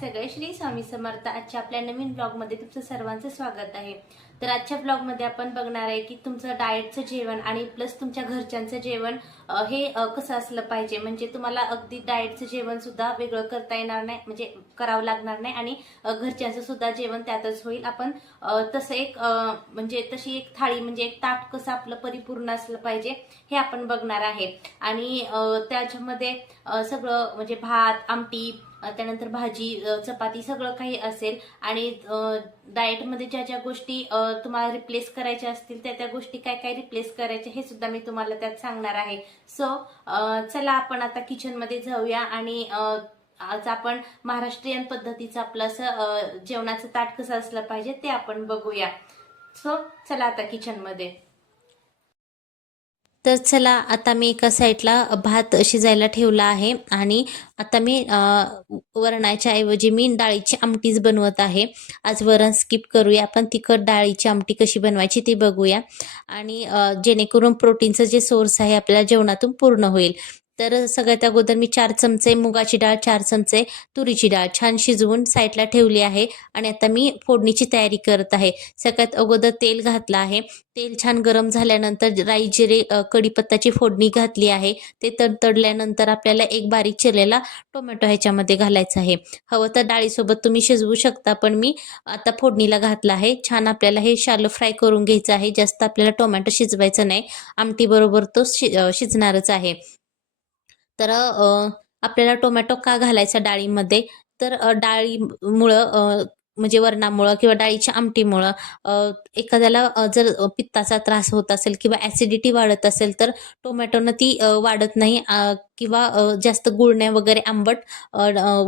सगळे श्री स्वामी समर्थ. आजच्या आपल्या नवीन ब्लॉगमध्ये तुमचं सर्वांचं स्वागत आहे. तर आजच्या ब्लॉगमध्ये आपण बघणार आहे की तुमचं डाएटचं जेवण आणि प्लस तुमच्या घरच्यांचं जेवण हे कसं असलं पाहिजे? म्हणजे तुम्हाला अगदी डाएटचं जेवण सुद्धा वेगळं करता येणार नाही म्हणजे करावं लागणार नाही आणि घरच्यांचं सुद्धा जेवण त्यातच होईल. आपण तसं एक म्हणजे तशी एक थाळी म्हणजे एक ताट कसं आपलं परिपूर्ण असलं पाहिजे हे आपण बघणार आहे. आणि त्याच्यामध्ये सगळं म्हणजे भात आमटी त्यानंतर भाजी चपाती सगळं काही असेल आणि डाएटमध्ये ज्या ज्या गोष्टी तुम्हाला रिप्लेस करायच्या असतील त्या त्या गोष्टी काय काय रिप्लेस करायच्या हे सुद्धा मी तुम्हाला त्यात सांगणार आहे. सो चला आपण आता किचनमध्ये जाऊया आणि आज आपण महाराष्ट्रीयन पद्धतीचं आपलं असं जेवणाचं ताट कसं असलं पाहिजे ते आपण बघूया. सो चला आता किचनमध्ये तर चला आता मी एका साईडला भात शिजायला ठेवला आहे आणि आता मी वरणाच्या ऐवजी मी डाळीची आमटीच बनवत आहे. आज वरण स्किप करूया आपण तिखट डाळीची आमटी कशी बनवायची ती बघूया. आणि जेणेकरून प्रोटीनचं जे सोर्स आहे आपल्या जेवणातून पूर्ण होईल. तर सगळ्यात अगोदर मी चार चमचे मुगाची डाळ चार चमचे तुरीची डाळ छान शिजवून साईडला ठेवली आहे आणि आता मी फोडणीची तयारी करत आहे. सगळ्यात अगोदर तेल घातलं आहे. तेल छान गरम झाल्यानंतर राई जिरे कडीपत्ताची फोडणी घातली आहे. ते तडतडल्यानंतर आपल्याला एक बारीक चिरलेला टोमॅटो ह्याच्यामध्ये घालायचा आहे. हवं तर डाळीसोबत तुम्ही शिजवू शकता पण मी आता फोडणीला घातलं आहे. छान आपल्याला हे शालो फ्राय करून घ्यायचं आहे. जास्त आपल्याला टोमॅटो शिजवायचं नाही. आमटीबरोबर तो शि शिजणारच आहे. तर आपल्याला टोमॅटो का घालायचा डाळीमध्ये? तर डाळीमुळं म्हणजे वरणामुळं किंवा डाळीच्या आमटीमुळं एखाद्याला जर पित्ताचा त्रास होत असेल किंवा ॲसिडिटी वाढत असेल तर टोमॅटोनं ती वाढत नाही किंवा जास्त गुळण्या वगैरे आंबट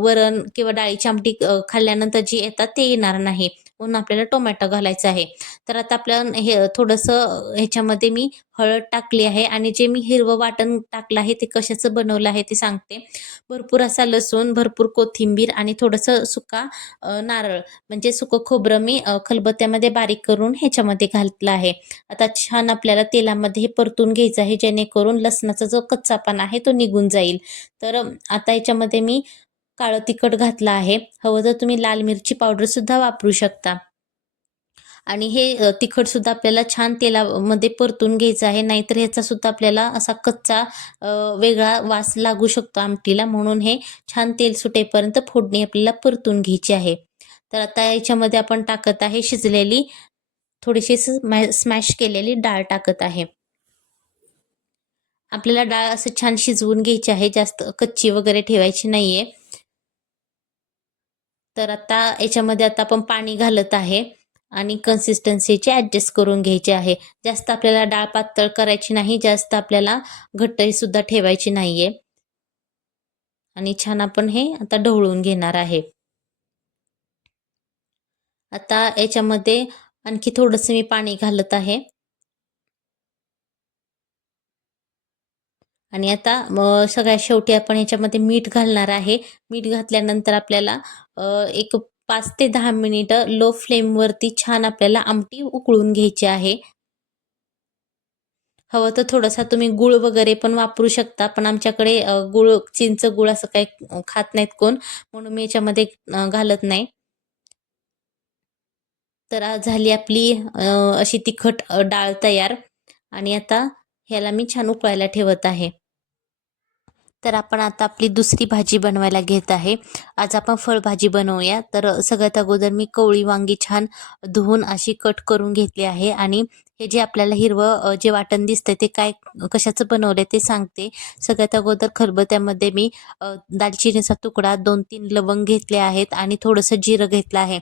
वरण किंवा डाळीची आमटी खाल्ल्यानंतर जी येतात ते येणार नाही. म्हणून आपल्याला टोमॅटो घालायचा आहे. तर आता आपलं हे थोडंसं ह्याच्यामध्ये मी हळद टाकली आहे आणि जे मी हिरवं वाटण टाकलं आहे ते कशाचं बनवलं आहे ते सांगते. भरपूर असा लसूण भरपूर कोथिंबीर आणि थोडंसं सुका नारळ म्हणजे सुकं खोबरं मी खलबत्त्यामध्ये बारीक करून ह्याच्यामध्ये घातलं आहे. आता छान आपल्याला तेलामध्ये हे परतून घ्यायचं आहे जेणेकरून लसणाचा जो कच्चापणा आहे तो निघून जाईल. तर आता याच्यामध्ये मी काळं तिखट घातलं आहे. हवं तर तुम्ही लाल मिरची पावडर सुद्धा वापरू शकता. आणि हे तिखटसुद्धा तिखट सुद्धा आपल्याला छान तेलामध्ये परतून घ्यायचं आहे. नाहीतर ह्याचा सुद्धा आपल्याला असा कच्चा वेगळा वास लागू शकतो आमटीला. म्हणून हे छान तेल सुटेपर्यंत फोडणी आपल्याला परतून घ्यायची आहे. तर आता याच्यामध्ये आपण टाकत आहे शिजलेली थोडीशी स्मॅश केलेली डाळ टाकत आहे. आपल्याला डाळ असं छान शिजवून घ्यायची आहे. जास्त कच्ची वगैरे ठेवायची नाहीये. तर आता याच्यामध्ये आता आपण पाणी घालत आहे आणि कन्सिस्टन्सीची ॲडजस्ट करून घ्यायची आहे. जास्त आपल्याला डाळ पातळ करायची नाही जास्त आपल्याला घट्टही सुद्धा ठेवायची नाही आहे आणि छान आपण हे आता ढवळून घेणार आहे. आता याच्यामध्ये आणखी थोडंसं मी पाणी घालत आहे. आणि आता म, सगळ्यात शेवटी आपण याच्यामध्ये मीठ घालणार आहे. मीठ घातल्यानंतर आपल्याला एक पाच ते दहा मिनिटं लो फ्लेमवरती छान आपल्याला आमटी उकळून घ्यायची आहे. हवं तर थोडासा तुम्ही गुळ वगैरे पण वापरू शकता पण आमच्याकडे गुळ चिंच गुळ असं काही खात नाहीत कोण म्हणून मी याच्यामध्ये घालत नाही. तर आज झाली आपली अशी तिखट डाळ तयार. आणि आता ह्याला मी छान उकळायला ठेवत आहे. तर आपण आता आपली दुसरी भाजी बनवायला घेत आहे. आज आपण फळभाजी बनवूया. तर सगळ्यात अगोदर मी कवळी वांगी छान धुवून अशी कट करून घेतली आहे आणि हे जे आपल्याला हिरवं जे वाटण दिसतंय ते काय कशाचं बनवलंय ते सांगते. सगळ्यात अगोदर खरबत्यामध्ये मी दालचिनीचा तुकडा दोन तीन लवंग घेतले आहेत आणि थोडंसं जिरं घेतलं आहे.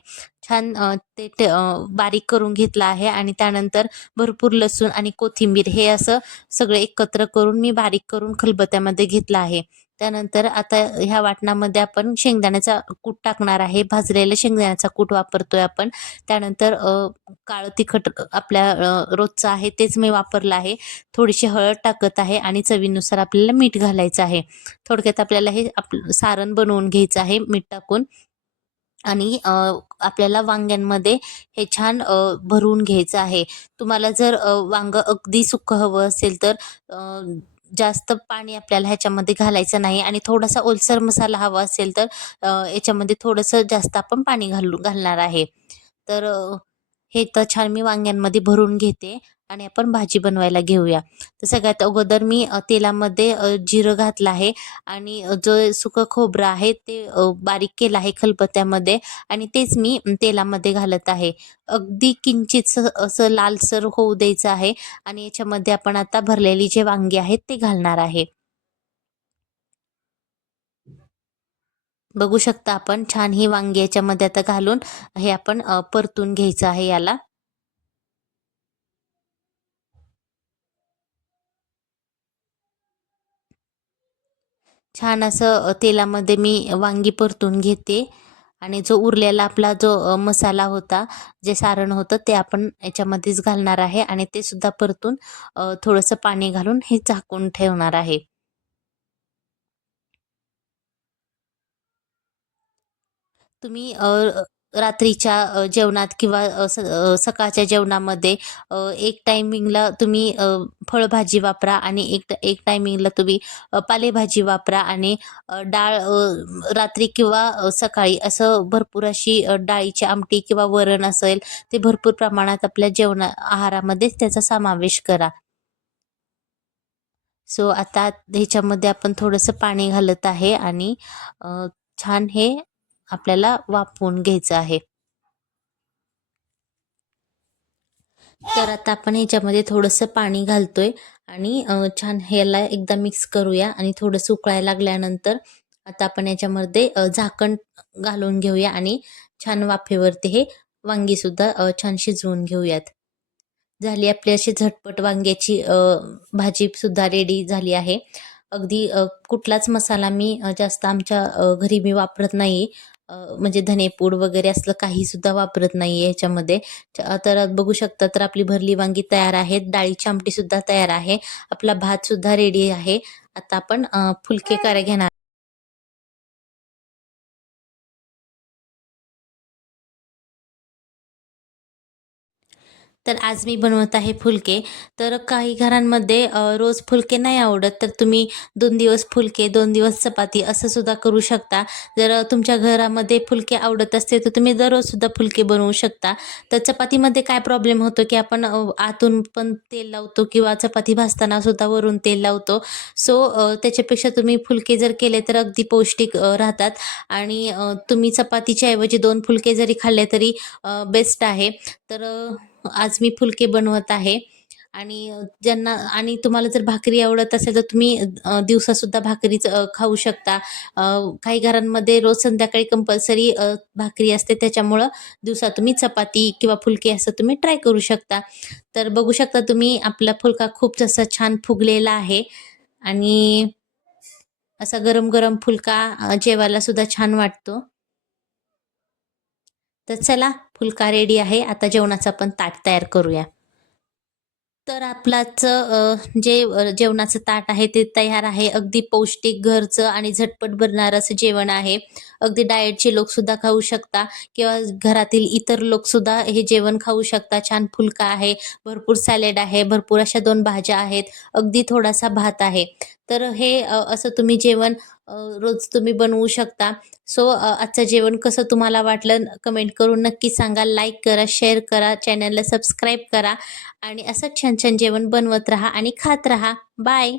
छान ते ते, बारीक करून घेतलं आहे आणि त्यानंतर भरपूर लसूण आणि कोथिंबीर हे असं सगळं एकत्र करून मी बारीक करून खलबत्यामध्ये घेतलं आहे. त्यानंतर आता ह्या वाटणामध्ये आपण शेंगदाण्याचा कूट टाकणार आहे. भाजलेला शेंगदाण्याचा कूट वापरतोय आपण. त्यानंतर काळं तिखट आपल्या रोजचं आहे तेच मी वापरलं आहे. थोडीशी हळद टाकत आहे आणि चवीनुसार आपल्याला मीठ घालायचं आहे. थोडक्यात आपल्याला हे आप सारण बनवून घ्यायचं आहे मीठ टाकून. आणि आपल्याला वांग्यांमध्ये हे छान भरून घ्यायचं आहे. तुम्हाला जर वांग अगदी सुक्क हवं असेल तर जास्त पाणी आपल्याला ह्याच्यामध्ये घालायचं नाही आणि थोडासा ओलसर मसाला हवा असेल तर याच्यामध्ये थोडंसं जास्त आपण पाणी घालू घालणार आहे. तर हे तर छान मी वांग्यांमध्ये भरून घेते. आणि आपण भाजी बनवायला घेऊया. तर सगळ्यात अगोदर मी तेलामध्ये जिरं घातलं आहे आणि जो सुकं खोबरं आहे ते बारीक केलं आहे खलबत्त्यामध्ये आणि तेच मी तेलामध्ये घालत आहे. अगदी किंचित असं लालसर होऊ द्यायचं आहे आणि याच्यामध्ये आपण आता भरलेली जे वांगी आहेत ते घालणार आहे. बघू शकता आपण छान ही वांगी याच्यामध्ये आता घालून हे आपण परतून घ्यायचं आहे याला. छान असं तेलामध्ये मी वांगी परतून घेते आणि जो उरलेला आपला जो मसाला होता जे सारण होतं ते आपण याच्यामध्येच घालणार आहे आणि ते सुद्धा परतून थोडंसं पाणी घालून हे झाकून ठेवणार आहे. तुम्ही रात्रीच्या जेवणात किंवा स सकाळच्या जेवणामध्ये एक टायमिंगला तुम्ही फळभाजी वापरा आणि एक एक टायमिंगला तुम्ही पालेभाजी वापरा आणि डाळ रात्री किंवा सकाळी असं भरपूर अशी डाळीची आमटी किंवा वरण असेल ते भरपूर प्रमाणात आपल्या जेवणा आहारामध्ये त्याचा समावेश करा. सो आता ह्याच्यामध्ये आपण थोडंसं पाणी घालत आहे आणि छान हे आपल्याला वाफवून घ्यायचं आहे. तर आता आपण ह्याच्यामध्ये थोडंसं पाणी घालतोय आणि छान ह्याला एकदा मिक्स करूया आणि थोडंसं उकळायला लागल्यानंतर आता आपण याच्यामध्ये झाकण घालून घेऊया आणि छान वाफेवरती हे वांगीसुद्धा छान शिजवून घेऊयात. झाली आपली अशी झटपट वांग्याची भाजीसुद्धा रेडी झाली आहे. अगदी कुठलाच मसाला मी जास्त आमच्या घरी मी वापरत नाही. म्हणजे धनेपूड वगैरे असलं काहीसुद्धा वापरत नाही आहे ह्याच्यामध्ये. च- तर बघू शकता तर आपली भरली वांगी तयार आहेत. डाळीची आमटीसुद्धा तयार आहे. आपला भातसुद्धा रेडी आहे. आता आपण फुलके करा घेणार. तर आज मी बनवत आहे फुलके. तर काही घरांमध्ये रोज फुलके नाही आवडत तर तुम्ही दोन दिवस फुलके दोन दिवस चपाती असं सुद्धा करू शकता. जर तुमच्या घरामध्ये फुलके आवडत असते तर तुम्ही दररोज सुद्धा फुलके बनवू शकता. तर चपातीमध्ये काय प्रॉब्लेम होतो की आपण आतून पण तेल लावतो किंवा चपाती भाजताना सुद्धा वरून तेल लावतो. सो त्याच्यापेक्षा तुम्ही फुलके जर केले तर अगदी पौष्टिक राहतात. आणि तुम्ही चपातीच्या ऐवजी दोन फुलके जरी खाल्ले तरी बेस्ट आहे. तर आज मी फुलके बनवत आहे. आणि ज्यांना आणि तुम्हाला जर भाकरी आवडत असेल तर तुम्ही दिवसासुद्धा भाकरी खाऊ शकता. काही घरांमध्ये रोज संध्याकाळी कंपल्सरी भाकरी असते. त्याच्यामुळं दिवसा तुम्ही चपाती किंवा फुलके असं तुम्ही ट्राय करू शकता. तर बघू शकता तुम्ही आपला फुलका खूप जसा छान फुगलेला आहे. आणि असा गरम गरम फुलका जेवायला सुद्धा छान वाटतो. तर चला फुलका रेडी आहे. आता जेवणाचं आपण ताट तयार करूया. तर आपलाच जे जेवणाचं ताट आहे ते तयार आहे. अगदी पौष्टिक घरचं आणि झटपट भरणारं असं जेवण आहे. अगदी डाएटचे लोकसुद्धा खाऊ शकता किंवा घरातील इतर लोकसुद्धा हे जेवण खाऊ शकता. छान फुलका आहे भरपूर सॅलेड आहे भरपूर अशा दोन भाज्या आहेत. अगदी थोडासा भात आहे. तर हे असं तुम्ही जेवण रोज तुम्ही बनवू शकता. सो आजचं जेवण कसं तुम्हाला वाटलं कमेंट करून नक्की सांगा. लाईक करा शेअर करा चॅनलला सबस्क्राईब करा. आणि असंच छान छान जेवण बनवत राहा आणि खात राहा. बाय